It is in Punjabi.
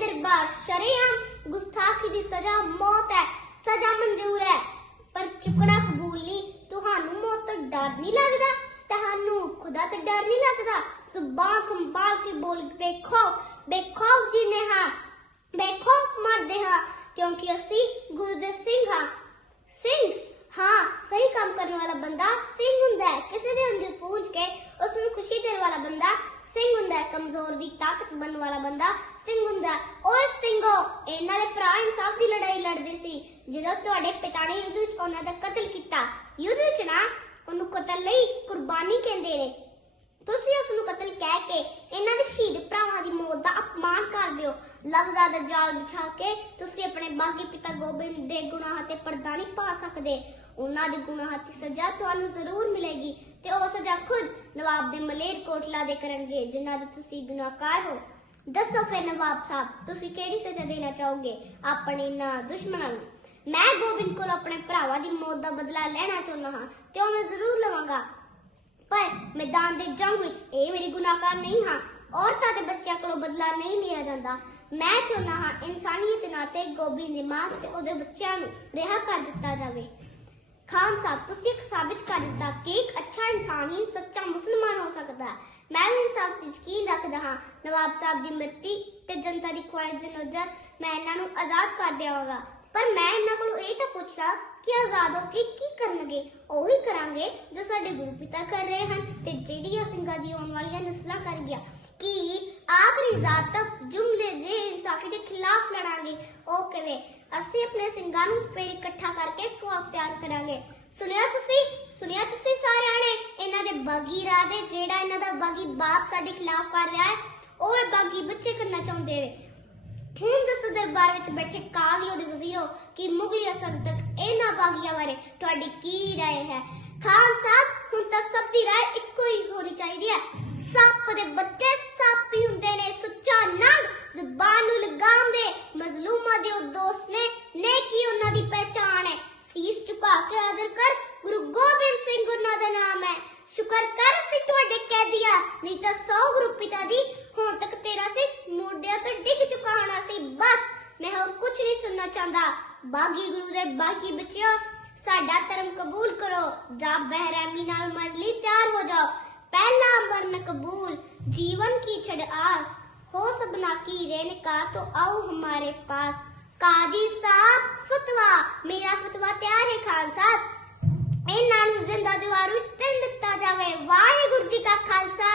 ਦਰਬਾਰ ਸ਼ਰੇਆਮ ਗੁਸਤਾਖੀ ਦੀ ਸਜ਼ਾ, ਮੌਤ ਹੈ, ਸਜ਼ਾ ਮਨਜ਼ੂਰ ਹੈ। ਪਰ ਚੁੱਕਣਾ ਕਬੂਲ ਨਹੀਂ, ਤੁਹਾਨੂੰ ਮੌਤ ਤੋਂ ਡਰ ਨਹੀਂ ਲੱਗਦਾ? ਤੁਹਾਨੂੰ ਖੁਦਾ ਤੋਂ ਡਰ ਨਹੀਂ ਲੱਗਦਾ? ਜ਼ੁਬਾਨ ਸੰਭਾਲ ਕੇ ਬੋਲ, ਵੇਖੋ ਵੇਖੋ ਜਿਨੇ ਹਾਂ, ਵੇਖੋ ਮਰਦੇ ਹਾਂ, ਕਿਉਂਕਿ ਅਸੀਂ ਗੁਰਦੇ ਸਿੰਘ ਹਾਂ। ਸਿੰਘ, ਹਾਂ, ਸਹੀ ਕੰਮ ਕਰਨ ਵਾਲਾ ਬੰਦਾ ਸਿੰਘ ਹੁੰਦਾ ਹੈ। ਕਿਸੇ ਦੇ ਅੰਦਰ ਪਹੁੰਚ ਕੇ ਉਸ ਨੂੰ ਖੁਸ਼ੀ ਦੇਣ ਵਾਲਾ ਬੰਦਾ ਸਿੰਘ ਹੁੰਦਾ ਹੈ, ਕਮਜ਼ੋਰ ਦੀ ਤਾਕਤ ਬਣਨ ਵਾਲਾ ਬੰਦਾ ਸਿੰਘ ਹੁੰਦਾ ਓਏ ਸਿੰਘੋ, ਇਹਨਾਂ ਦੇ ਭਰਾ ਇਨਸਾਫ ਦੀ ਲੜਾਈ ਲੜਦੇ ਸੀ। ਜਦੋਂ ਤੁਹਾਡੇ ਪਿਤਾ ਨੇ ਯੁੱਧ ਵਿੱਚ ਉਹਨਾਂ ਦਾ ਕਤਲ ਕੀਤਾ, ਯੁੱਧ ਵਿੱਚ ਨਾ ਉਹਨੂੰ ਕਤਲ ਲਈ ਕੁਰਬਾਨੀ ਕਹਿੰਦੇ ਨੇ। ਤੁਸੀਂ ਉਸ ਨੂੰ ਕਤਲ ਕਹਿ ਕੇ ਇਹਨਾਂ ਦੇ ਸ਼ਹੀਦ ਭਰਾਵਾਂ ਦੀ ਮੌਤ ਦਾ ਅਪਮਾਨ ਕਰਦੇ ਹੋ ਲਫ਼ਜ਼ਾਂ ਦਾ ਜਾਲ ਵਿਛਾ ਕੇ ਤੁਸੀਂ ਆਪਣੇ ਬਾਗੀ ਪਿਤਾ ਗੋਬਿੰਦ ਦੇ ਗੁਨਾਹਾਂ ਤੇ ਪਰਦਾ ਨਹੀਂ ਪਾ ਸਕਦੇ। ਉਹਨਾਂ ਦੇ ਗੁਨਾਹਾਂ ਦੀ ਸਜ਼ਾ ਤੁਹਾਨੂੰ ਜ਼ਰੂਰ ਮਿਲੇਗੀ ਤੇ ਉਹ ਸਜ਼ਾ ਖੁਦ ਨਵਾਬ ਦੇ ਮਲੇਰ ਕੋਟਲਾ ਦੇ ਕਰਨਗੇ, ਜਿਨ੍ਹਾਂ ਦੇ ਤੁਸੀਂ ਗੁਨਾਹਕਾਰ ਹੋ। ਦੱਸੋ ਫਿਰ ਨਵਾਬ ਸਾਹਿਬ, ਤੁਸੀਂ ਕਿਹੜੀ ਸਜ਼ਾ ਦੇਣਾ ਚਾਹੋਗੇ ਆਪਣੇ ਇਹਨਾਂ ਦੁਸ਼ਮਣਾਂ ਨੂੰ? ਮੈਂ ਗੋਬਿੰਦ ਕੋਲ ਆਪਣੇ ਭਰਾਵਾਂ ਦੀ ਮੌਤ ਦਾ ਬਦਲਾ ਲੈਣਾ ਚਾਹੁੰਦਾ ਹਾਂ ਤੇ ਉਹ ਮੈਂ ਜ਼ਰੂਰ ਲਵਾਂਗਾ? ਪਰ ਮੈਦਾਨ ਦੇ ਜੰਗ ਵਿੱਚ ਇਹ ਮੇਰੀ ਗੁਨਾਹਕਾਰ ਨਹੀਂ ਹਾਂ, ਔਰਤਾਂ ਤੇ ਬੱਚਿਆਂ ਕੋਲੋਂ ਬਦਲਾ ਨਹੀਂ ਲਿਆ ਜਾਂਦਾ। ਮੈਂ ਚਾਹੁੰਦਾ ਹਾਂ ਇਨਸਾਨੀਅਤ ਨਾਤੇ ਗੋਬਿੰਦ ਦੀ ਮਾਂ ਤੇ ਉਹਦੇ ਬੱਚਿਆਂ ਨੂੰ ਰਿਹਾ ਕਰ ਦਿੱਤਾ ਜਾਵੇ। ਖਾਨ ਸਾਹਿਬ, ਤੁਸੀਂ ਸਾਬਿਤ ਕਰ ਦਿੱਤਾ ਕਿ ਇੱਕ ਅੱਛਾ ਇਨਸਾਨ ਹੀ ਸੱਚਾ ਮੁਸਲਮਾਨ ਹੋ ਸਕਦਾ ਹੈ। ਮੈਂ ਵੀ ਇਨਸਾਫ ਤੇ ਯਕੀਨ ਰੱਖਦਾ ਹਾਂ। ਨਵਾਬ ਸਾਹਿਬ ਦੀ ਮਰਜ਼ੀ ਤੇ ਜਨਤਾ ਦੀ ਖੁਆਇਸ਼ ਦੇ ਨਜ਼ਰ ਮੈਂ ਇਹਨਾਂ ਨੂੰ ਆਜ਼ਾਦ ਕਰ ਦੇਵਾਂਗਾ ਪਰ ਮੈਂ ਇਹਨਾਂ ਕੋਲੋਂ ਇਹ ਤਾਂ ਪੁੱਛਦਾ ਕਿ ਆਜ਼ਾਦ ਹੋ ਕੇ ਕੀ ਕਰਨਗੇ? ਉਹੀ ਕਰਾਂਗੇ ਜੋ ਸਾਡੇ ਗੁਰੂ ਪਿਤਾ ਕਰ ਰਹੇ ਹਨ ਤੇ ਜਿਹੜੀਆਂ ਉਹ ਕਿਵੇਂ ਅਸੀਂ ਆਪਣੇ ਸਿੰਘਾਂ ਨੂੰ ਫੇਰ ਇਕੱਠਾ ਕਰਕੇ ਫੌਜ ਤਿਆਰ ਕਰਾਂਗੇ ਸੁਣਿਆ ਤੁਸੀਂ ਸੁਣਿਆ ਤੁਸੀਂ ਸਾਰਿਆਂ ਨੇ ਇਹਨਾਂ ਦੇ ਬਾਗੀ ਰਾਦੇ ਜਿਹੜਾ ਇਹਨਾਂ ਦਾ ਬਾਗੀ ਬਾਪ ਸਾਡੇ ਖਿਲਾਫ ਕਰ ਰਿਹਾ ਹੈ ਉਹ ਇਹ ਬਾਗੀ ਬੱਚੇ ਕਰਨਾ ਚਾਹੁੰਦੇ ਨੇ ਹੁਣ ਦੱਸੋ ਦਰਬਾਰ ਵਿੱਚ ਬੈਠੇ ਕਾਲੀਓ ਦੇ ਵਜ਼ੀਰੋ ਕਿ ਮੁਗਲੀ ਸੰਤਕ ਇਹਨਾਂ ਬਾਗੀਆਂ ਬਾਰੇ ਤੁਹਾਡੀ ਕੀ رائے ਹੈ ਖਾਨ ਸਾਹਿਬ ਹੁਣ ਤਾਂ ਸਭ ਦੀ رائے ਇੱਕੋ ਹੀ ਹੋਣੀ ਚਾਹੀਦੀ ਹੈ ਸੱਪ ਦੇ ਬੱਚੇ ਦੀਆਂ ਨਹੀਂ ਤਾਂ 100 ਗਰੁੱਪਿਤਾ ਦੀ ਹੁਣ ਤੱਕ ਤੇਰਾ ਸਿਰ ਮੋਢਿਆਂ ਤੋਂ ਡਿੱਗ ਚੁੱਕਾ ਹੋਣਾ ਸੀ, ਬਸ। ਮੈਂ ਹੋਰ ਕੁਝ ਨਹੀਂ ਸੁਣਨਾ ਚਾਹੁੰਦਾ। ਬਾਗੀ ਗੁਰੂ ਦੇ ਬਾਕੀ ਬੱਚਿਓ, ਸਾਡਾ ਧਰਮ ਕਬੂਲ ਕਰੋ। ਜਾਂ ਬਹਿਰਾਮੀ ਨਾਲ ਮਰਨ ਲਈ ਤਿਆਰ ਹੋ ਜਾਓ। ਪਹਿਲਾ ਮਰਨ ਕਬੂਲ, ਜੀਵਨ ਕੀ ਛੜ ਆਸ। ਹੋ ਸਬਨਾ ਕੀ ਰਹਿਣ ਕਾ ਤੋ ਆਓ ਹਮਾਰੇ ਪਾਸ। ਕਾਜੀ ਸਾਹਿਬ, ਫਤਵਾ। ਮੇਰਾ ਫਤਵਾ ਤਿਆਰ ਹੈ ਖਾਨ ਸਾਹਿਬ। ਇਹਨਾਂ ਨੂੰ ਜ਼ਿੰਦਾ ਦੀਵਾਰ ਵਿੱਚ ਜਾਵੇ। ਵਾਹ ਜੀ ਕਾ ਖਾਲਸਾ